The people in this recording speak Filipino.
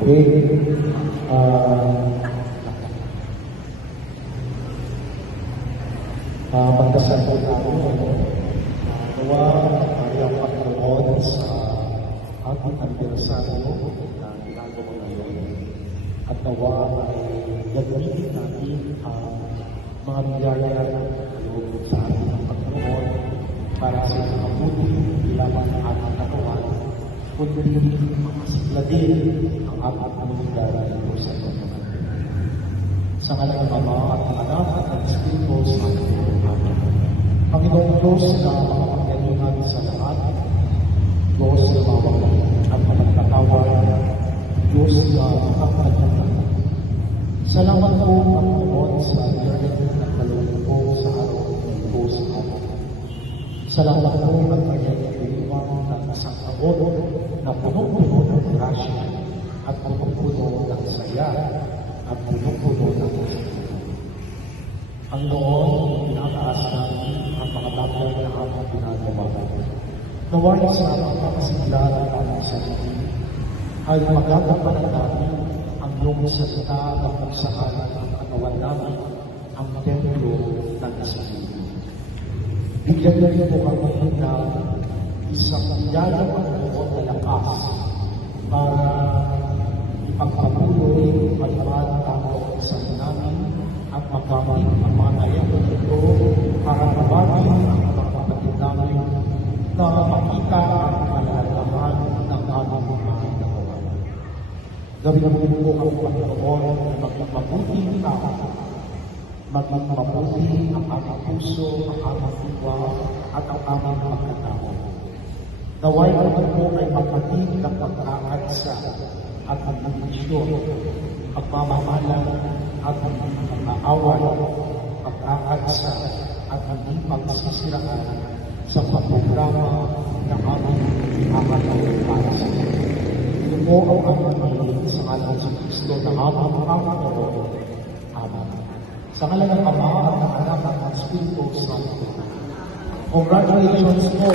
Okay. Pagdasal po tayo, nawa tayo ang Panginoon sa ating anibersaryo na ginagawa ngayon. At nawa ay gagamitin natin ang mga biyaya na kaloob sa ating ng Panginoon para sa mabuti hindi lamang ang ating katawan, kundi makasigladin ang ating komunidad dito sa Panginoon. Sa ngalan ng Ama at ng Anak at ng Espiritu Santo. Amen. Panginoong Diyos na makapangyarihan sa lahat, Diyos na mawala at mapagpatawad, Diyos na makapangyarihan. Salamat po, Panginoon, sa biyaya ng kaloob po sa araw na ito sa amin. Salamat po at pagkakaiwan ng isang taon na puno-puno ng grasya at puno-puno ng saya at puno-puno ng gusto. Ang noon, pinataas namin ang mga bagay na amang ginagawa. Naway sa pagkakasigla ng aming sarili ay magagampanan namin ang iyong salita na kung saan ang katawan namin ang templo ng Espiritu. Bigyan na rin po kami na isang biyaya Panginoon na lakas para ipagpatuloy maliban ang sa namin at magamit ang mga nayang ito para mabagin ang mga kapatid namin na makita ang kalalagahan ng aming mga katawan. Gawin namin po ang Panginoon na maging mabuting tao, maging mabuti ang aming puso, ang aming diwa at ang aming pagkatao. Naway naman po ay magpatid ng pagkakatsa at pagkakasyon, pagmamahalan at pagkakaawan, pagkakatsa at hindi pagsisiraan sa pagprograma ng aming pagkakataon para sa iyo. Ito po ang aming mahilig sa ngalan sa Kristo na aming Panginoon. Amen. Sa ngalan ng Ama at ng Anak at ng Espiritu Santo. Congratulations po!